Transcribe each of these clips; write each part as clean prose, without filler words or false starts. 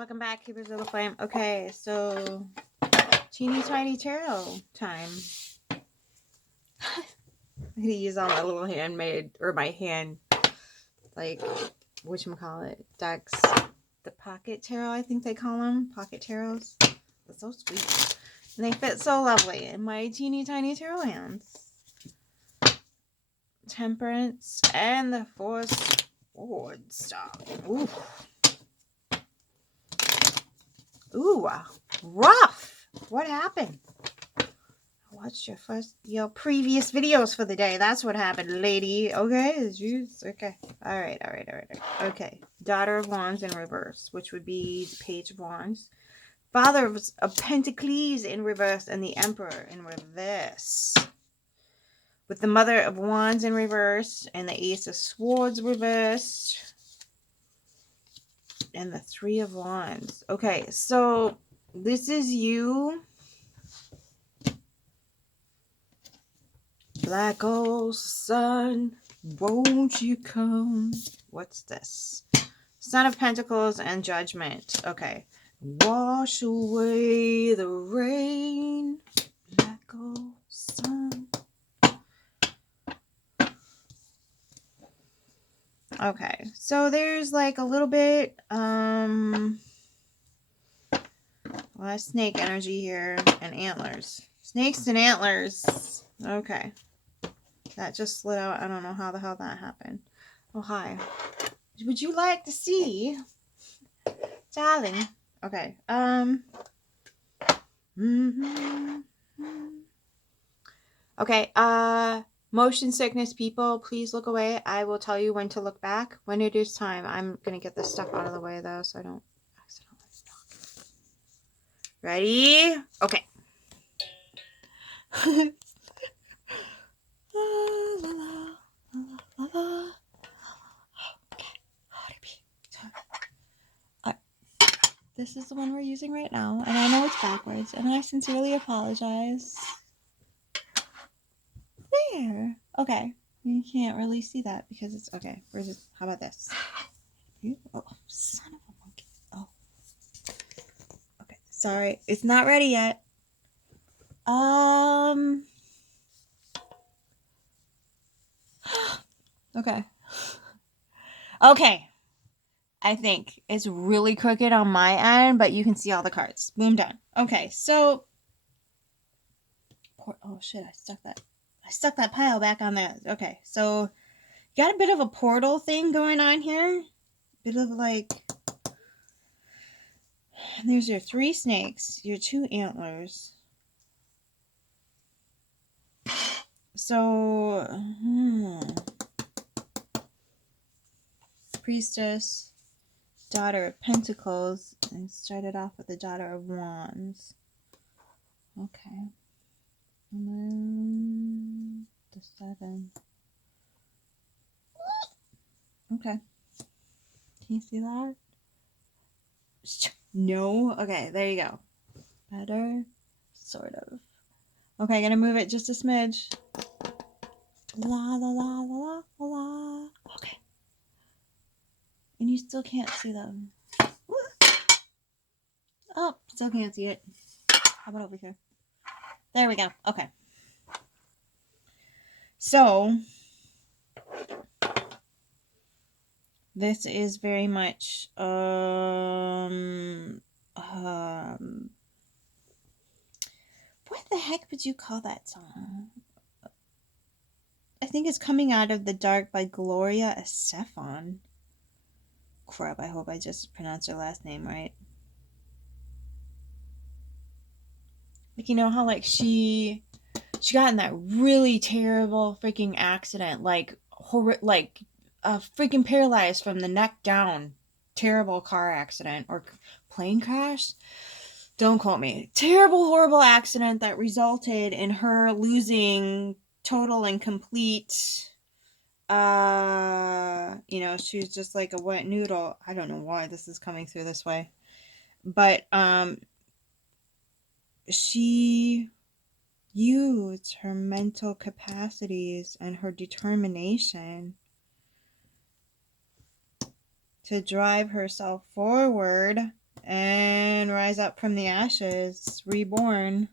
Welcome back, Keepers of the Flame. Okay, so teeny tiny tarot time. I'm gonna use all my little handmade, or my hand, like, whatchamacallit, decks. The pocket tarot, I think they call them. Pocket tarots. They're so sweet. And they fit so lovely in my teeny tiny tarot hands. Temperance and the Four Swords stuff. Ooh. Ooh, rough. What happened? I watched your previous videos for the day. That's what happened, lady. Okay, okay. All right. Okay, Daughter of Wands in reverse, which would be the Page of Wands. Father of Pentacles in reverse, and the Emperor in reverse. With the Mother of Wands in reverse, and the Ace of Swords reversed, and the Three of Wands. Okay, so this is you. Black old sun, won't you come? What's this? Son of Pentacles and Judgment. Okay. Wash away the rain. Black old sun. Okay. So there's like a little bit, a lot of snake energy here and antlers. Snakes and antlers. Okay. That just slid out. I don't know how the hell that happened. Oh, hi. Would you like to see? Darling. Okay. Okay. Motion sickness people, please look away. I will tell you when to look back when it is time. I'm going to get this stuff out of the way, though, so I don't accidentally knock. Ready? Okay. This is the one we're using right now, and I know it's backwards, and I sincerely apologize. There. Okay. You can't really see that because it's okay. Where's it? How about this? Oh, son of a monkey. Oh. Okay. Sorry. It's not ready yet. Okay. Okay. I think it's really crooked on my end, but you can see all the cards. Boom, done. Okay, so oh shit, I stuck that pile back on there. Okay, so you got a bit of a portal thing going on here. Bit of like, there's your 3 snakes, your 2 antlers. So, Priestess, Daughter of Pentacles, and started off with the Daughter of Wands. Okay. And then the 7. Okay. Can you see that? No? Okay, there you go. Better? Sort of. Okay, gonna move it just a smidge. La la la la la la. Okay. And you still can't see them. Oh, still can't see it. How about over here? There we go. Okay. So, this is very much, what the heck would you call that song? I think it's Coming Out of the Dark by Gloria Estefan. Crap, I hope I just pronounced her last name right. Like, you know how, like, she got in that really terrible freaking accident, like, freaking paralyzed from the neck down. Terrible car accident or plane crash. Don't quote me. Terrible, horrible accident that resulted in her losing total and complete, she's just like a wet noodle. I don't know why this is coming through this way. But, she used her mental capacities and her determination to drive herself forward and rise up from the ashes, reborn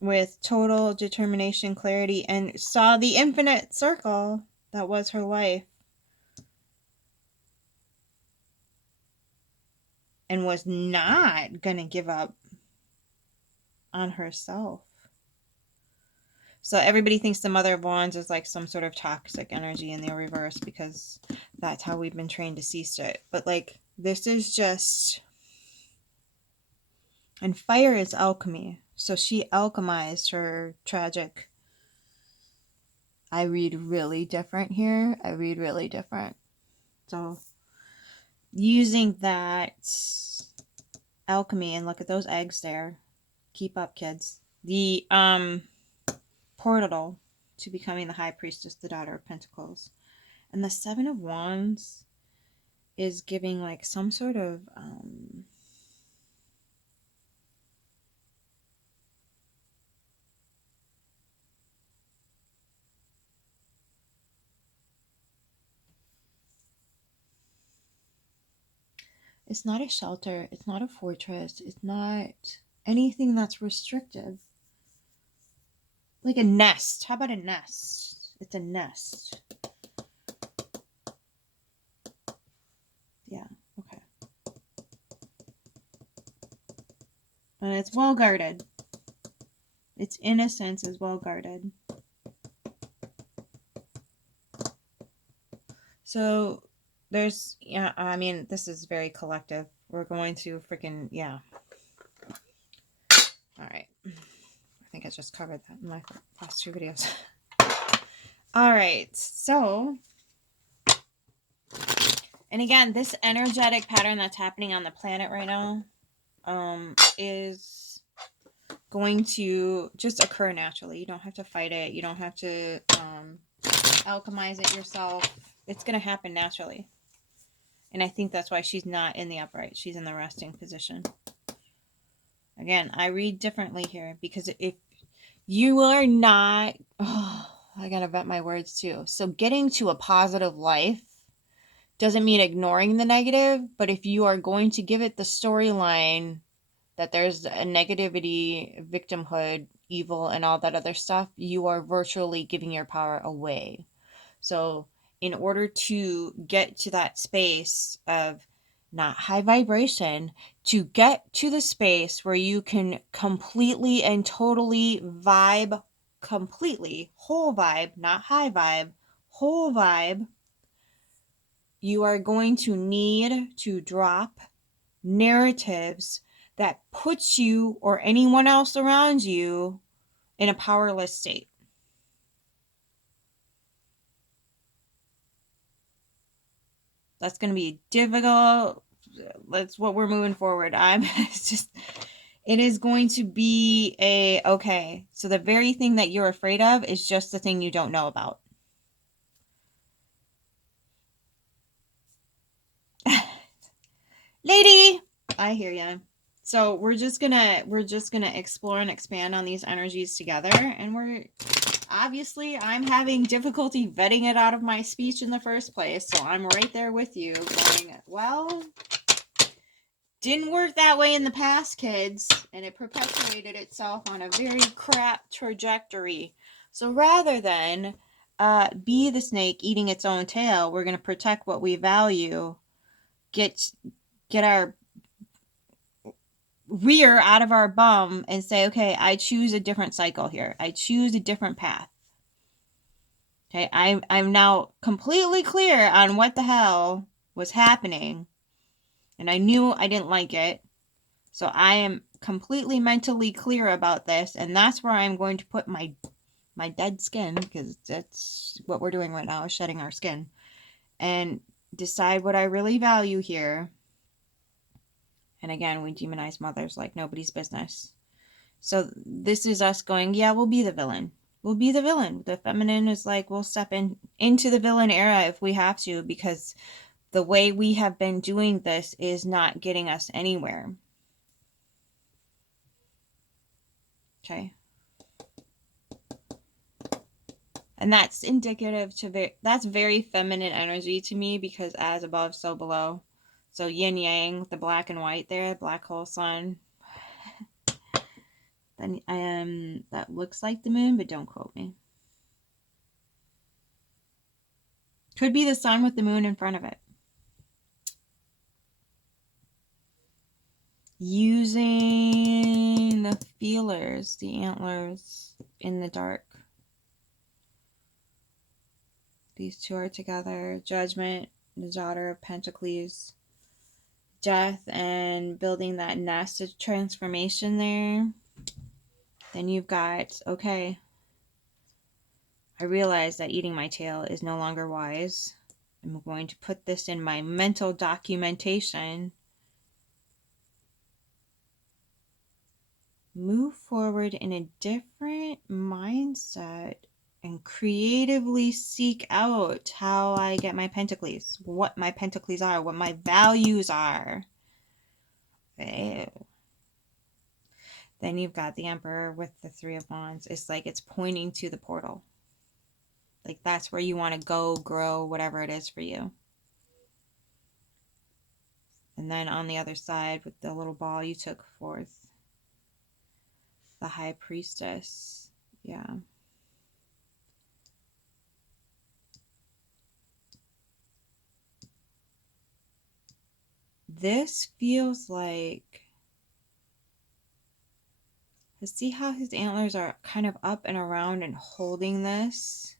with total determination, clarity, and saw the infinite circle that was her life and was not going to give up on herself. So everybody thinks the Mother of Wands is like some sort of toxic energy in the reverse because that's how we've been trained to see it. But like, this is just... And fire is alchemy. So she alchemized her tragic... I read really different here. I read really different. So using that alchemy, and look at those eggs there. Keep up, kids. The portal to becoming the High Priestess, the Daughter of Pentacles. And the Seven of Wands is giving like some sort of it's not a shelter, it's not a fortress, it's not anything that's restrictive. Like a nest. How about a nest? It's a nest. Yeah, okay. And it's well guarded. Its innocence is well guarded. So there's, yeah, I mean, this is very collective. We're going to freaking, yeah. All right. I think I just covered that in my last two videos. All right. So, and again, this energetic pattern that's happening on the planet right now is going to just occur naturally. You don't have to fight it. You don't have to alchemize it yourself. It's going to happen naturally. And I think that's why she's not in the upright. She's in the resting position. Again, I read differently here because if you are not... Oh, I got to vet my words too. So getting to a positive life doesn't mean ignoring the negative, but if you are going to give it the storyline that there's a negativity, victimhood, evil, and all that other stuff, you are virtually giving your power away. So in order to get to that space of not high vibration, to get to the space where you can completely and totally vibe, completely, whole vibe, not high vibe, whole vibe, you are going to need to drop narratives that puts you or anyone else around you in a powerless state. That's going to be difficult. That's what we're moving forward. It's just, it is going to be okay. So the very thing that you're afraid of is just the thing you don't know about. Lady, I hear ya. So we're just gonna explore and expand on these energies together, and we're obviously I'm having difficulty vetting it out of my speech in the first place, so I'm right there with you going, well, didn't work that way in the past, kids, and it perpetuated itself on a very crap trajectory. So rather than be the snake eating its own tail, we're going to protect what we value, get our rear out of our bum and say, okay, I choose a different cycle here. I choose a different path. Okay, I'm now completely clear on what the hell was happening. And I knew I didn't like it. So I am completely mentally clear about this. And that's where I'm going to put my dead skin, because that's what we're doing right now, is shedding our skin. And decide what I really value here. And again, we demonize mothers like nobody's business. So this is us going, yeah, we'll be the villain. We'll be the villain. The feminine is like, we'll step into the villain era if we have to, because the way we have been doing this is not getting us anywhere. Okay. And that's indicative to that's very feminine energy to me, because as above, so below. So yin yang, the black and white there, black hole sun. Then that looks like the moon, but don't quote me. Could be the sun with the moon in front of it. Using the feelers, the antlers in the dark. These two are together. Judgment, the daughter of Pentacles. Death and building that nest of transformation there. Then you've got, okay, I realize that eating my tail is no longer wise. I'm going to put this in my mental documentation. Move forward in a different mindset and creatively seek out how I get my pentacles, what my pentacles are, what my values are. Ew. Then you've got the Emperor with the Three of Wands. It's like it's pointing to the portal. Like that's where you want to go, grow, whatever it is for you. And then on the other side with the little ball you took forth. The High Priestess. Yeah. This feels like, see how his antlers are kind of up and around and holding this?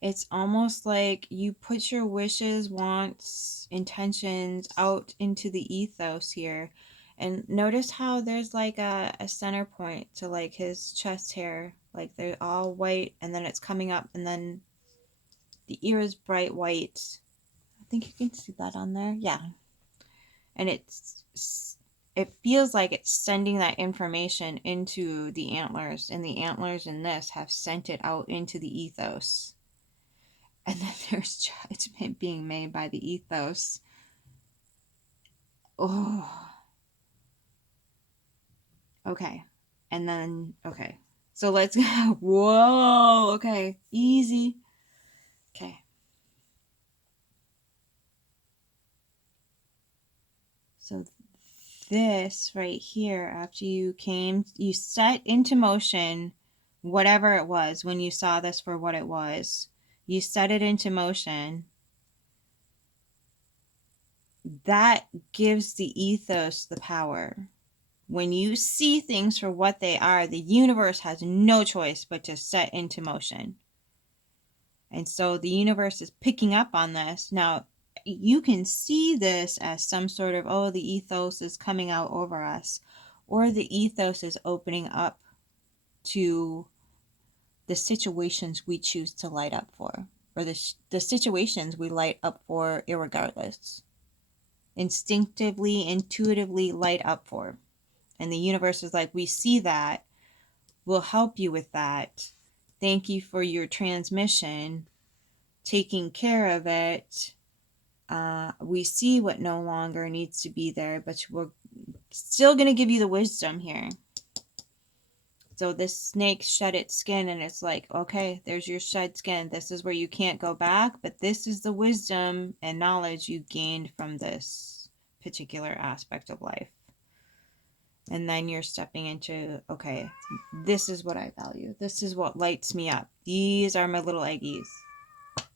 It's almost like you put your wishes, wants, intentions out into the ethos here. And notice how there's like a center point to like his chest hair. Like they're all white and then it's coming up and then the ear is bright white. I think you can see that on there. Yeah. And it feels like it's sending that information into the antlers. And the antlers in this have sent it out into the ethos. And then there's judgment being made by the ethos. Oh. Okay. And then, okay. So let's go. Whoa. Okay. Easy. Okay. So this right here, after you set into motion whatever it was when you saw this for what it was. You set it into motion. That gives the ethos the power. When you see things for what they are, the universe has no choice but to set into motion. And so the universe is picking up on this. Now, you can see this as some sort of, oh, the ethos is coming out over us, or the ethos is opening up to the situations we choose to light up for, or the situations we light up for irregardless. Instinctively, intuitively light up for. And the universe is like, we see that. We'll help you with that. Thank you for your transmission, taking care of it. We see what no longer needs to be there, but we're still going to give you the wisdom here. So this snake shed its skin and it's like, okay, there's your shed skin. This is where you can't go back, but this is the wisdom and knowledge you gained from this particular aspect of life. And then you're stepping into, okay, this is what I value. This is what lights me up. These are my little eggies.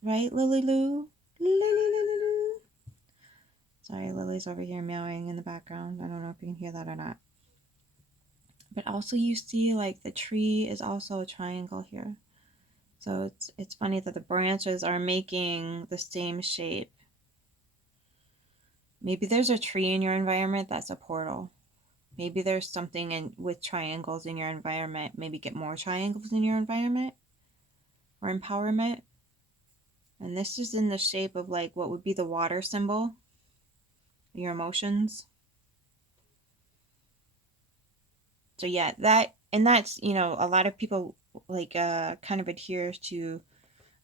Right, Lily Lou? Lily. Sorry, Lily's over here meowing in the background. I don't know if you can hear that or not. But also you see like the tree is also a triangle here. So it's funny that the branches are making the same shape. Maybe there's a tree in your environment that's a portal. Maybe there's something with triangles in your environment. Maybe get more triangles in your environment or empowerment. And this is in the shape of like what would be the water symbol, your emotions. So yeah, that's, you know, a lot of people like kind of adhere to,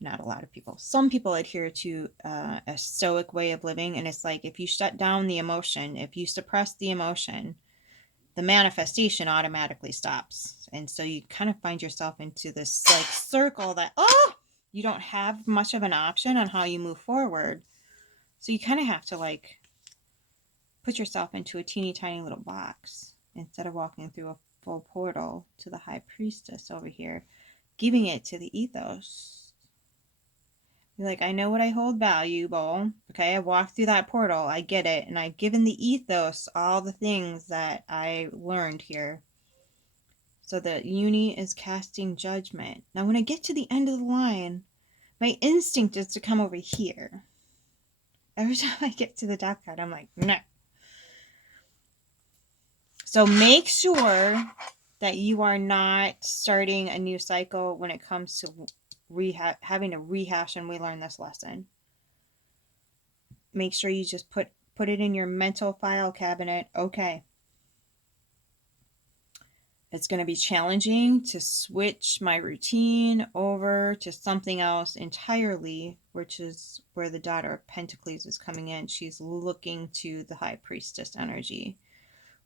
not a lot of people, some people adhere to a stoic way of living. And it's like, if you shut down the emotion, if you suppress the emotion, the manifestation automatically stops. And so you kind of find yourself into this like circle that, oh, you don't have much of an option on how you move forward. So you kind of have to like put yourself into a teeny tiny little box instead of walking through a full portal to the High Priestess over here, giving it to the ethos. You're like, I know what I hold valuable. Okay, I walked through that portal. I get it. And I've given the ethos all the things that I learned here. So the uni is casting judgment. Now, when I get to the end of the line, my instinct is to come over here. Every time I get to the death card, I'm like, no. So make sure that you are not starting a new cycle when it comes to having to rehash and relearn this lesson. Make sure you just put it in your mental file cabinet. Okay. It's going to be challenging to switch my routine over to something else entirely, which is where the Daughter of Pentacles is coming in. She's looking to the High Priestess energy,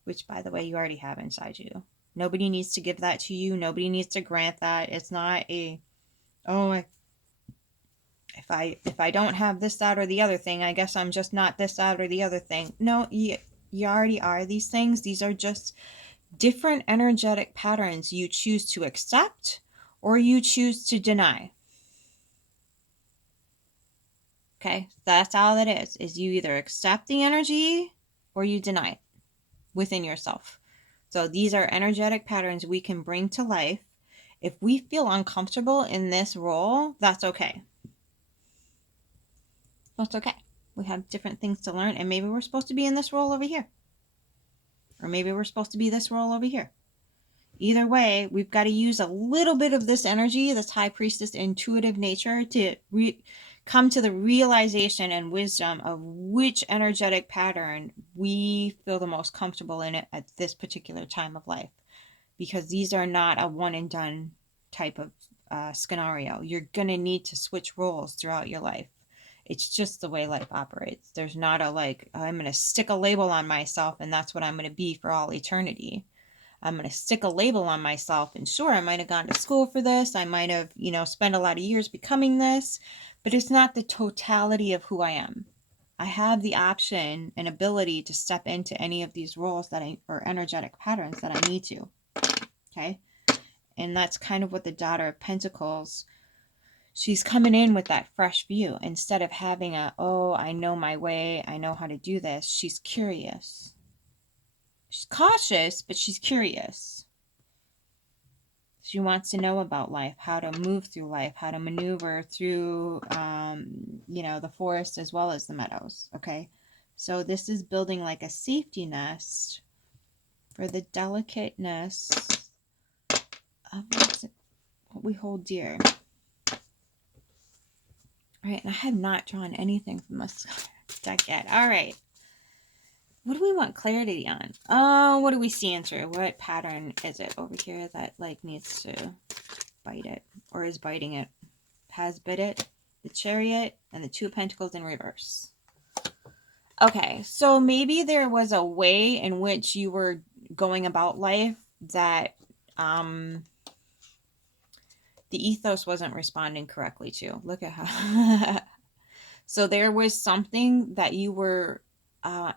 which, by the way, you already have inside you. Nobody needs to give that to you. Nobody needs to grant that. It's not a, oh, if I don't have this, that, or the other thing, I guess I'm just not this, that, or the other thing. No, you already are these things. These are just different energetic patterns you choose to accept or you choose to deny. Okay, that's all that is you either accept the energy or you deny it within yourself. So these are energetic patterns we can bring to life. If we feel uncomfortable in this role, that's okay. That's okay. We have different things to learn, and maybe we're supposed to be in this role over here. Or maybe we're supposed to be this role over here. Either way, we've got to use a little bit of this energy, this High Priestess intuitive nature, to come to the realization and wisdom of which energetic pattern we feel the most comfortable in it at this particular time of life. Because these are not a one and done type of scenario. You're going to need to switch roles throughout your life. It's just the way life operates. There's not a like, I'm going to stick a label on myself and that's what I'm going to be for all eternity. I'm going to stick a label on myself. And sure, I might have gone to school for this. I might have, spent a lot of years becoming this, but it's not the totality of who I am. I have the option and ability to step into any of these roles or energetic patterns that I need to. Okay. And that's kind of what the Daughter of Pentacles, she's coming in with that fresh view. Instead of having I know my way, I know how to do this. She's curious. She's cautious, but she's curious. She wants to know about life, how to move through life, how to maneuver through, the forest as well as the meadows. Okay. So this is building like a safety nest for the delicateness of what we hold dear. All right. And I have not drawn anything from this deck yet. All right. What do we want clarity on? What are we seeing through? What pattern is it over here that needs to bite it or is biting it? Has bit it, the Chariot, and the Two of Pentacles in reverse. Okay, so maybe there was a way in which you were going about life that the ethos wasn't responding correctly to. Look at how. So there was something that you were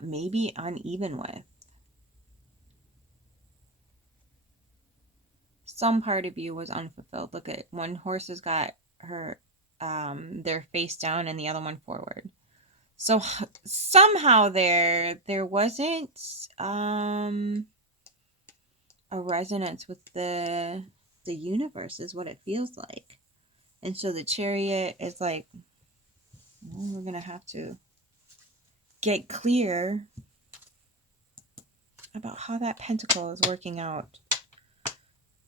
maybe uneven with. Some part of you was unfulfilled. Look at one horse has got their face down and the other one forward. So somehow there wasn't a resonance with the universe is what it feels like. And so the Chariot is like, well, we're going to have to get clear about how that pentacle is working out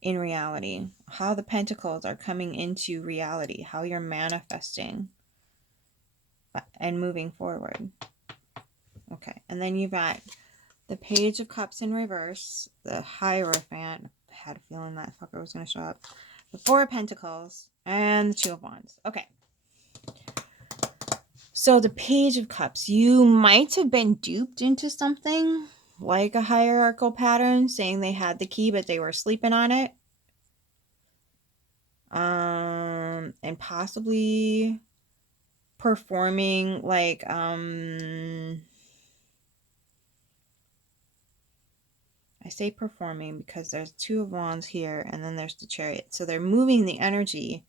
in reality, how the pentacles are coming into reality, how you're manifesting and moving forward. Okay, and then you've got the Page of Cups in reverse, the Hierophant, I had a feeling that fucker was going to show up, the Four of Pentacles, and the Two of Wands. Okay. So the Page of Cups, you might have been duped into something like a hierarchical pattern, saying they had the key, but they were sleeping on it. And possibly performing like, say performing because there's two of wands here and then there's the chariot. So they're moving the energy.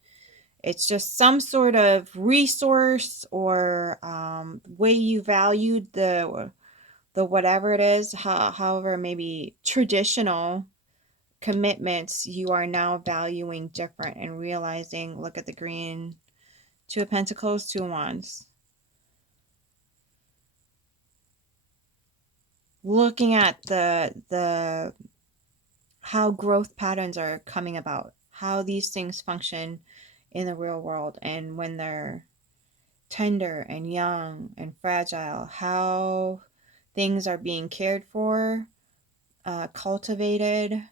It's just some sort of resource or way you valued the whatever it is, however, maybe traditional commitments you are now valuing different and realizing, look at the green, Two of Pentacles, Two of Wands. Looking at the how growth patterns are coming about, how these things function in the real world, and when they're tender and young and fragile, how things are being cared for, cultivated,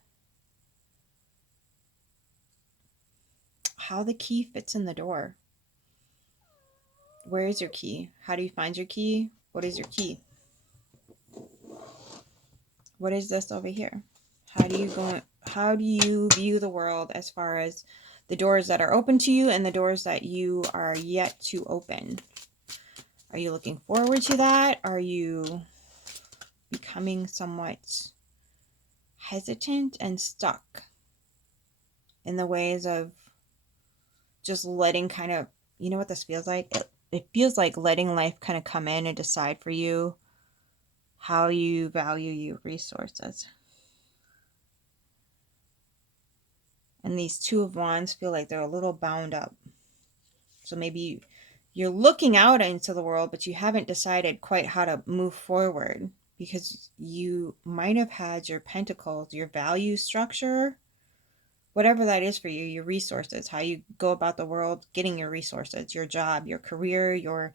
how the key fits in the door. Where is your key? How do you find your key? What is your key? What is this over here? How do you view the world as far as the doors that are open to you and the doors that you are yet to open? Are you looking forward to that? Are you becoming somewhat hesitant and stuck in the ways of just letting kind of, you know what this feels like? It feels like letting life kind of come in and decide for you how you value your resources. And these Two of Wands feel like they're a little bound up. So maybe you're looking out into the world, but you haven't decided quite how to move forward because you might have had your pentacles, your value structure, whatever that is for you, your resources, how you go about the world, getting your resources, your job, your career, your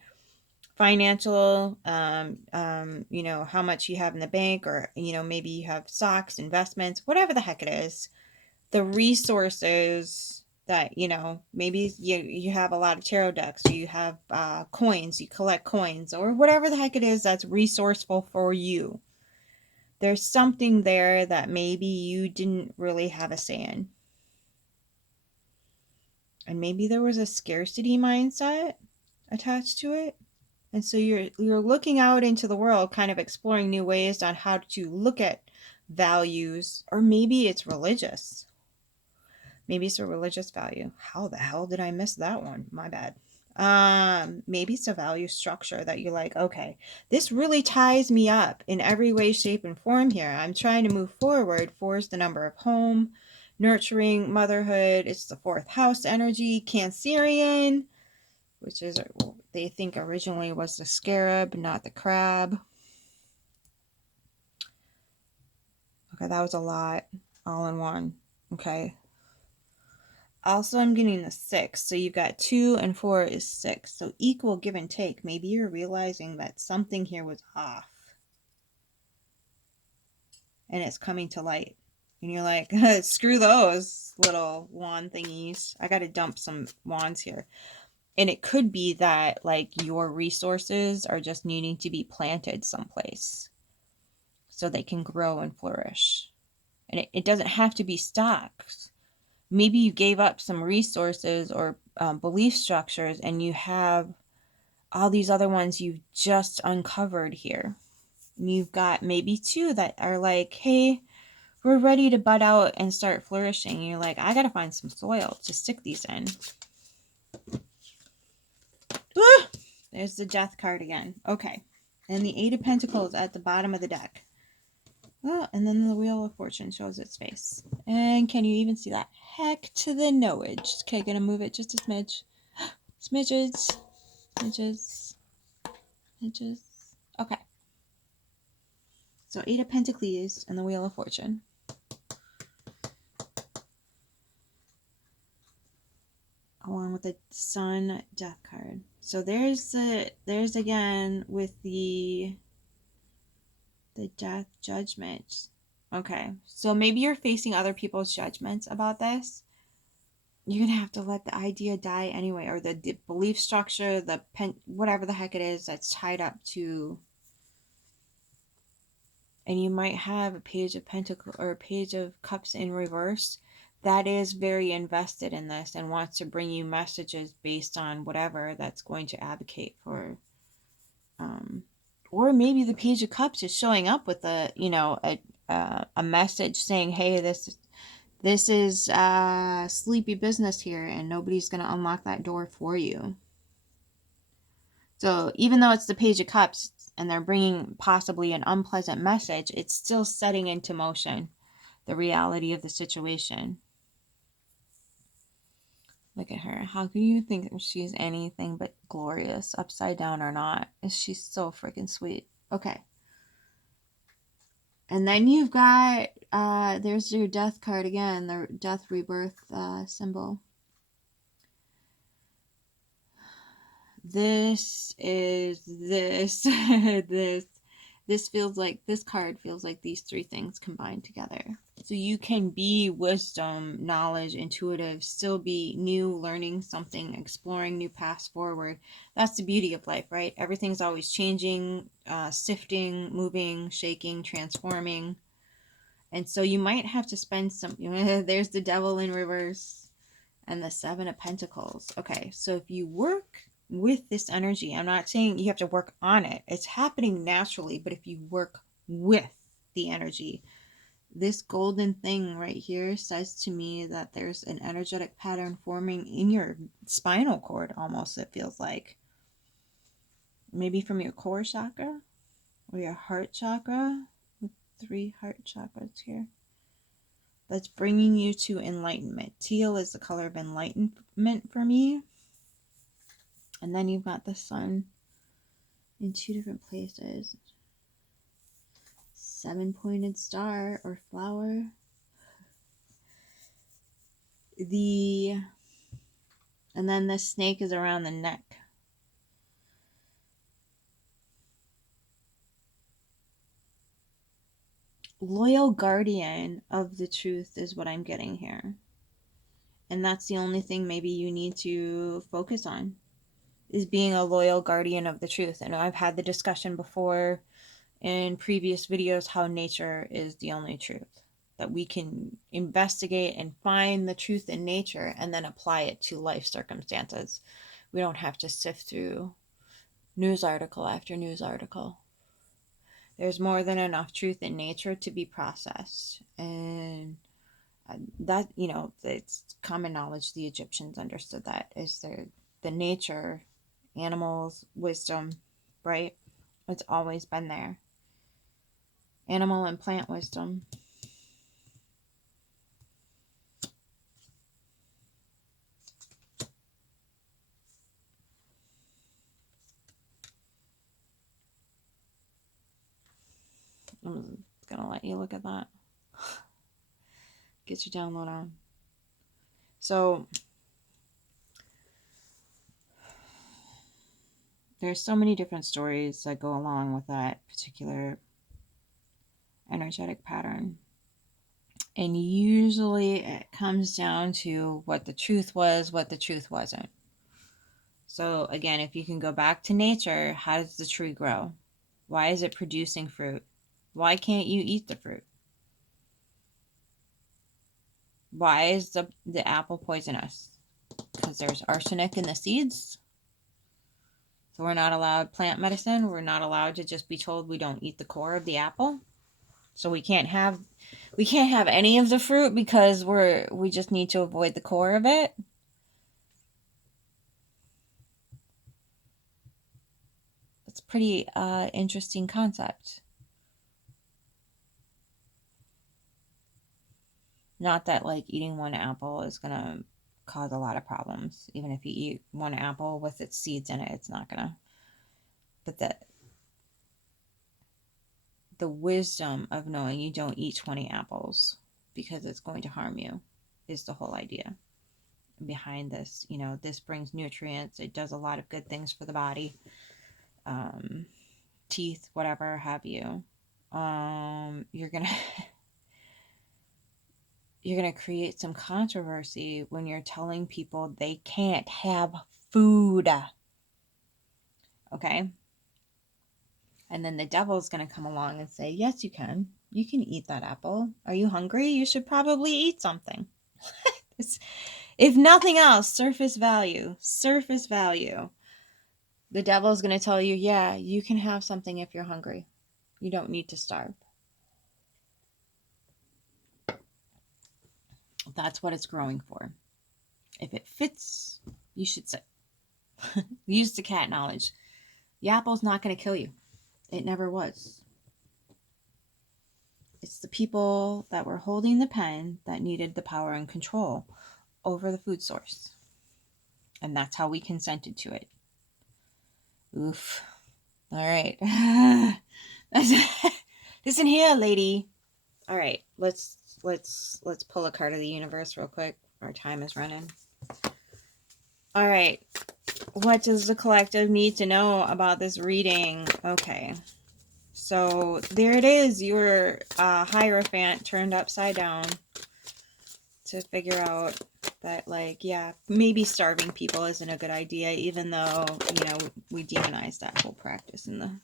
financial, you know, how much you have in the bank, or, you know, maybe you have stocks, investments, whatever the heck it is, the resources that, you know, maybe you have a lot of tarot decks, or you have coins, you collect coins, or whatever the heck it is that's resourceful for you. There's something there that maybe you didn't really have a say in. And maybe there was a scarcity mindset attached to it. And so you're looking out into the world, kind of exploring new ways on how to look at values, or maybe it's religious. Maybe it's a religious value. How the hell did I miss that one? My bad. Maybe it's a value structure that you're like, okay, this really ties me up in every way, shape, and form here. I'm trying to move forward. 4 is the number of home, nurturing, motherhood. It's the 4th house energy, Cancerian, which is, they think originally was the scarab, not the crab. Okay, that was a lot all in one. Okay. Also, I'm getting the 6. So you've got 2 and 4 is 6. So equal give and take. Maybe you're realizing that something here was off. And it's coming to light. And you're like, screw those little wand thingies. I got to dump some wands here. And it could be that, like, your resources are just needing to be planted someplace so they can grow and flourish. And it doesn't have to be stocks. Maybe you gave up some resources or belief structures, and you have all these other ones you've just uncovered here. And you've got maybe 2 that are like, hey, we're ready to bud out and start flourishing. And you're like, I gotta find some soil to stick these in. Ah! There's the Death card again. Okay. And the 8 of Pentacles at the bottom of the deck. Oh, and then the Wheel of Fortune shows its face. And can you even see that? Heck to the no-edge. Okay, gonna move it just a smidge. Smidges. Smidges. Smidges. Okay. So 8 of Pentacles and the Wheel of Fortune. Along with the Sun Death card. So there's again with the Death Judgment. Okay, so maybe you're facing other people's judgments about this. You're gonna have to let the idea die anyway, or the belief structure, whatever the heck it is that's tied up to. And you might have a Page of Pentacles or a Page of Cups in reverse that is very invested in this and wants to bring you messages based on whatever that's going to advocate for. Or maybe the Page of Cups is showing up with a a message saying, hey, this is sleepy business here, and nobody's going to unlock that door for you. So even though it's the Page of Cups and they're bringing possibly an unpleasant message, it's still setting into motion the reality of the situation. Look at her. How can you think she's anything but glorious, upside down or not? She's so freaking sweet. Okay. And then you've got, there's your death card again, the death rebirth symbol. This feels like, this card feels like these three things combined together. So you can be wisdom, knowledge, intuitive, still be new, learning something, exploring new paths forward. That's the beauty of life, right? Everything's always changing, sifting, moving, shaking, transforming. And so you might have to spend some, there's the Devil in reverse and the Seven of Pentacles. Okay, so if you work with this energy, I'm not saying you have to work on it. It's happening naturally, but if you work with the energy, this golden thing right here says to me that there's an energetic pattern forming in your spinal cord, almost, it feels like. Maybe from your core chakra or your heart chakra. With 3 heart chakras here. That's bringing you to enlightenment. Teal is the color of enlightenment for me. And then you've got the sun in 2 different places. 7-pointed star or flower. And then the snake is around the neck. Loyal guardian of the truth is what I'm getting here. And that's the only thing maybe you need to focus on, is being a loyal guardian of the truth. I know I've had the discussion before in previous videos how nature is the only truth. That we can investigate and find the truth in nature and then apply it to life circumstances. We don't have to sift through news article after news article. There's more than enough truth in nature to be processed. And that, it's common knowledge. The Egyptians understood that. Is the nature, animals, wisdom, right? It's always been there. Animal and plant wisdom. I'm gonna let you look at that. Get your download on. So there's so many different stories that go along with that particular energetic pattern. And usually it comes down to what the truth was, what the truth wasn't. So again, if you can go back to nature, how does the tree grow? Why is it producing fruit? Why can't you eat the fruit? Why is the apple poisonous? Because there's arsenic in the seeds. So we're not allowed plant medicine. We're not allowed to just be told we don't eat the core of the apple. So we can't have any of the fruit because we just need to avoid the core of it. It's a pretty interesting concept. Not that like eating one apple is gonna cause a lot of problems. Even if you eat one apple with its seeds in it, it's not gonna. But the wisdom of knowing you don't eat 20 apples because it's going to harm you is the whole idea behind this. This brings nutrients. It does a lot of good things for the body. Teeth, whatever have you. You're gonna create some controversy when you're telling people they can't have food. Okay? And then the devil's going to come along and say, yes, you can. You can eat that apple. Are you hungry? You should probably eat something. If nothing else, surface value. Surface value. The devil's going to tell you, yeah, you can have something if you're hungry. You don't need to starve. That's what it's growing for. If it fits, you should sit. Use the cat knowledge. The apple's not going to kill you. It never was. It's the people that were holding the pen that needed the power and control over the food source. And that's how we consented to it. Oof. All right. Listen here, lady. All right. Let's pull a card of the universe real quick. Our time is running. All right. What does the collective need to know about this reading? Okay. So there it is. Your Hierophant turned upside down to figure out that, like, yeah, maybe starving people isn't a good idea, even though, you know, we demonize that whole practice. And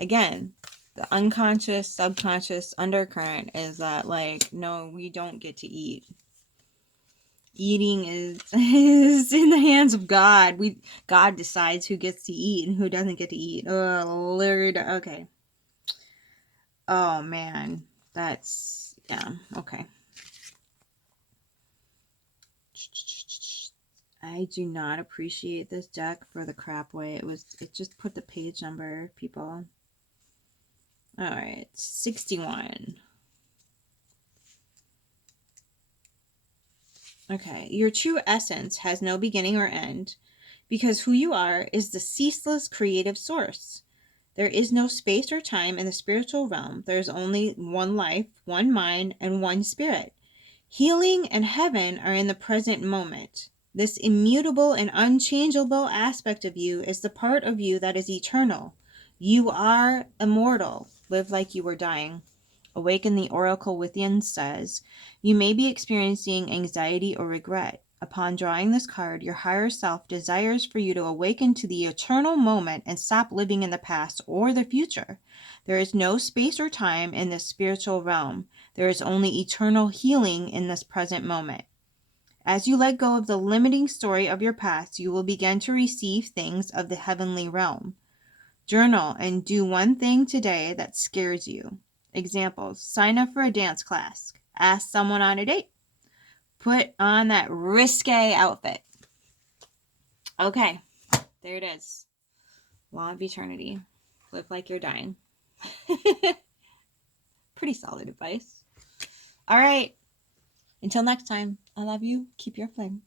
again, the unconscious, subconscious undercurrent is that, like, no, we don't get to eat. Eating is in the hands of God. God decides who gets to eat and who doesn't get to eat. Oh, Lord. Okay. Oh, man. That's, yeah, okay. I do not appreciate this deck for the crap way it just put the page number, people. All right, 61. Okay, your true essence has no beginning or end because who you are is the ceaseless creative source. There is no space or time in the spiritual realm. There is only one life, one mind, and one spirit. Healing and heaven are in the present moment. This immutable and unchangeable aspect of you is the part of you that is eternal. You are immortal. Live like you were dying. Awaken, the oracle within says, you may be experiencing anxiety or regret. Upon drawing this card, your higher self desires for you to awaken to the eternal moment and stop living in the past or the future. There is no space or time in this spiritual realm. There is only eternal healing in this present moment. As you let go of the limiting story of your past, you will begin to receive things of the heavenly realm. Journal and do one thing today that scares you. Examples: sign up for a dance class. Ask someone on a date. Put on that risque outfit. Okay, there it is. Law of eternity. Live like you're dying. Pretty solid advice. All right. Until next time, I love you. Keep your flame.